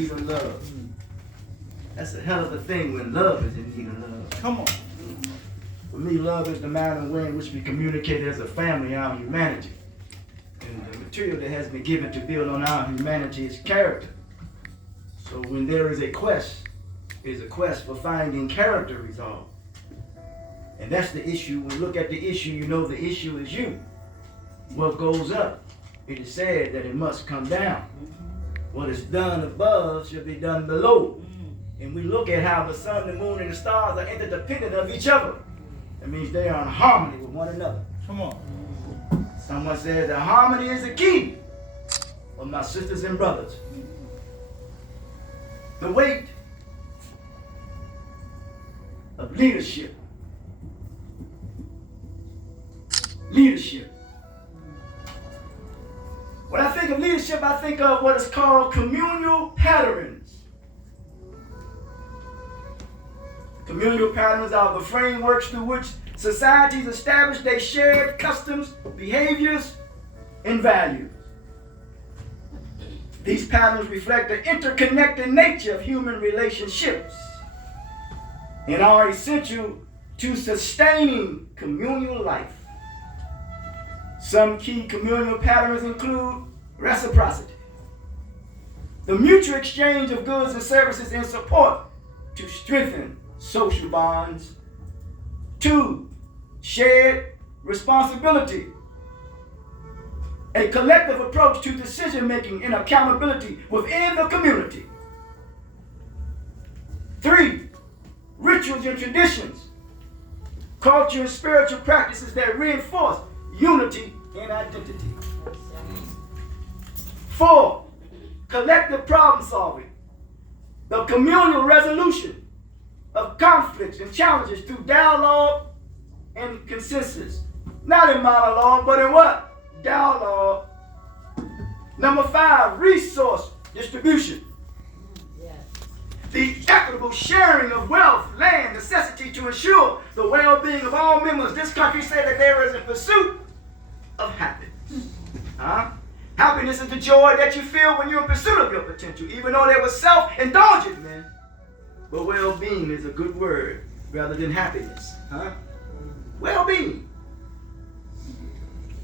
need of love. That's a hell of a thing when love is in need of love. Come on. For me, love is the manner and way in which we communicate as a family our humanity. And the material that has been given to build on our humanity is character. So when there is a quest, it's a quest for finding character resolved. And that's the issue. When you look at the issue, you know the issue is you. What goes up, it is said that it must come down. What is done above shall be done below. And we look at how the sun, the moon, and the stars are interdependent of each other. That means they are in harmony with one another. Come on. Someone says that harmony is the key of my sisters and brothers. The weight of leadership. Leadership. When I think of leadership, I think of what is called communal patterns. Communal patterns are the frameworks through which societies establish their shared customs, behaviors, and values. These patterns reflect the interconnected nature of human relationships and are essential to sustaining communal life. Some key communal patterns include reciprocity, the mutual exchange of goods and services in support to strengthen social bonds. 2, shared responsibility, a collective approach to decision making and accountability within the community. 3, rituals and traditions, culture and spiritual practices that reinforce unity and identity. 4, collective problem solving, the communal resolution of conflicts and challenges through dialogue and consensus. Not in monologue, but in what? Dialogue. Number 5, resource distribution. The equitable sharing of wealth, land, necessity to ensure the well-being of all members. This country said that there is a pursuit of happiness. Happiness is the joy that you feel when you're in pursuit of your potential, even though there was self-indulgent men. But well-being is a good word rather than happiness. Well-being.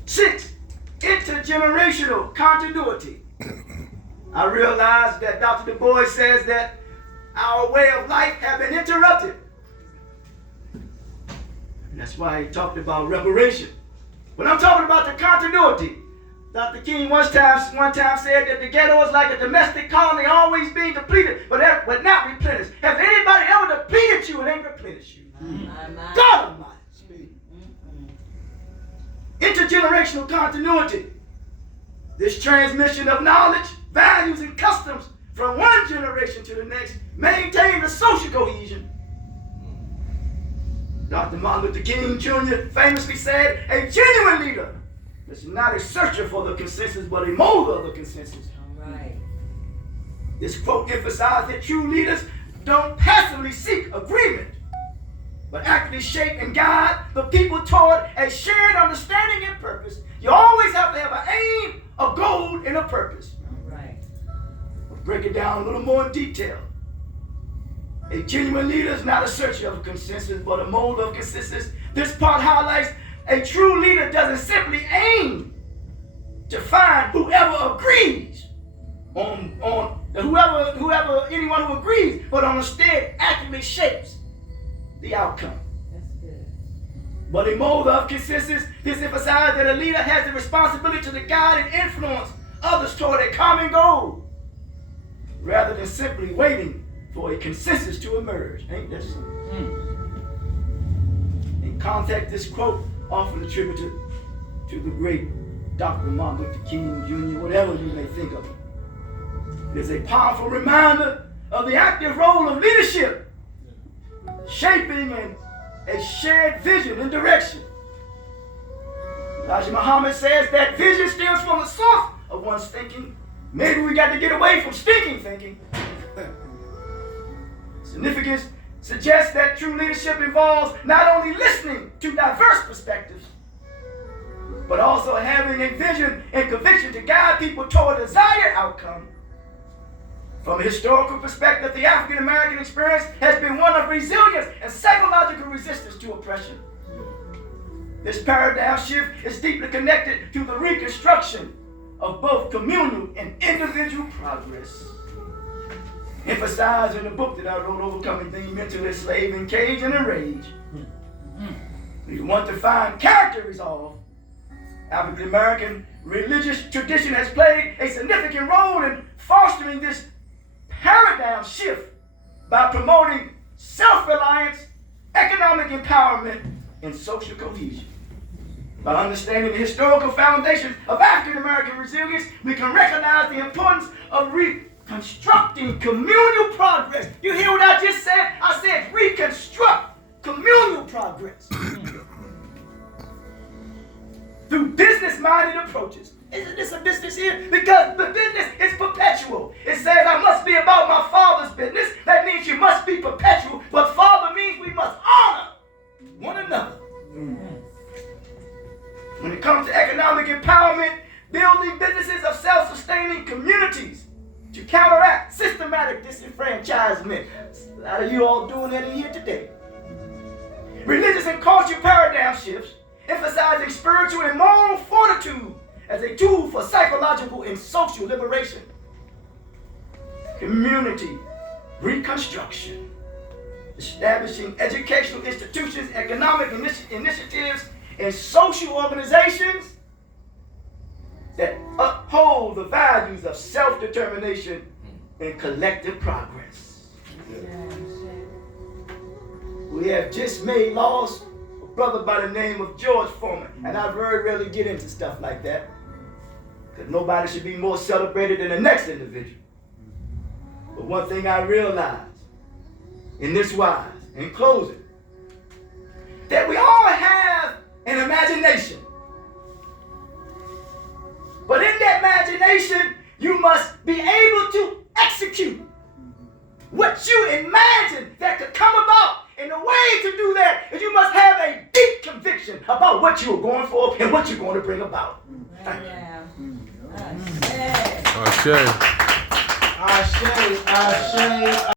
6, intergenerational continuity. I realize that Dr. Du Bois says that our way of life has been interrupted. And that's why he talked about reparation. But I'm talking about the continuity. Dr. King one time said that the ghetto is like a domestic colony always being depleted, but not replenished. Has anybody ever depleted you and ain't replenished you? God Almighty. Intergenerational continuity. This transmission of knowledge, values, and customs from one generation to the next maintain the social cohesion. Dr. Martin Luther King Jr. famously said, a genuine leader is not a searcher for the consensus, but a molder of the consensus. All right. This quote emphasized that true leaders don't passively seek agreement, but actively shape and guide the people toward a shared understanding and purpose. You always have to have an aim, a goal, and a purpose. All right. We'll break it down a little more in detail. A genuine leader is not a searcher of consensus, but a molder of consensus. This part highlights a true leader doesn't simply aim to find whoever agrees on anyone who agrees, but instead actively shapes the outcome. That's good. But a molder of consensus, this emphasizes that a leader has the responsibility to guide and influence others toward a common goal, rather than simply waiting for a consensus to emerge. Ain't that something? In context, this quote often attributed to the great Dr. Martin Luther King Jr., whatever you may think of him. It is a powerful reminder of the active role of leadership, shaping a shared vision and direction. Elijah Muhammad says that vision stems from the source of one's thinking. Maybe we got to get away from stinking thinking. Significance suggests that true leadership involves not only listening to diverse perspectives, but also having a vision and conviction to guide people toward a desired outcome. From a historical perspective, the African American experience has been one of resilience and psychological resistance to oppression. This paradigm shift is deeply connected to the reconstruction of both communal and individual progress. Emphasized in the book that I wrote, Overcoming the Mentally Enslaved, Encaged, and Enraged. We want to find character resolve. African American religious tradition has played a significant role in fostering this paradigm shift by promoting self-reliance, economic empowerment, and social cohesion. By understanding the historical foundation of African American resilience, we can recognize the importance of reconstructing communal progress. You hear what I just said? I said reconstruct communal progress through business-minded approaches. Isn't this a business here? Because the business is perpetual. It says I must be about my Father's business. That means you must be perpetual. But Father means we must honor one another. When it comes to economic empowerment, building businesses of self-sustaining communities to counteract systematic disenfranchisement. A lot of you all doing that in here today. Religious and cultural paradigm shifts, emphasizing spiritual and moral fortitude as a tool for psychological and social liberation. Community reconstruction, establishing educational institutions, economic initiatives, and social organizations that uphold the values of self-determination and collective progress. We have just made laws, a brother by the name of George Foreman, and I very rarely get into stuff like that, because nobody should be more celebrated than the next individual. But one thing I realize in this wise, in closing, that we all have an imagination. But in that imagination, you must be able to execute what you imagine that could come about. And the way to do that is you must have a deep conviction about what you are going for and what you're going to bring about. Thank you. Ashe. Ashe. Ashe.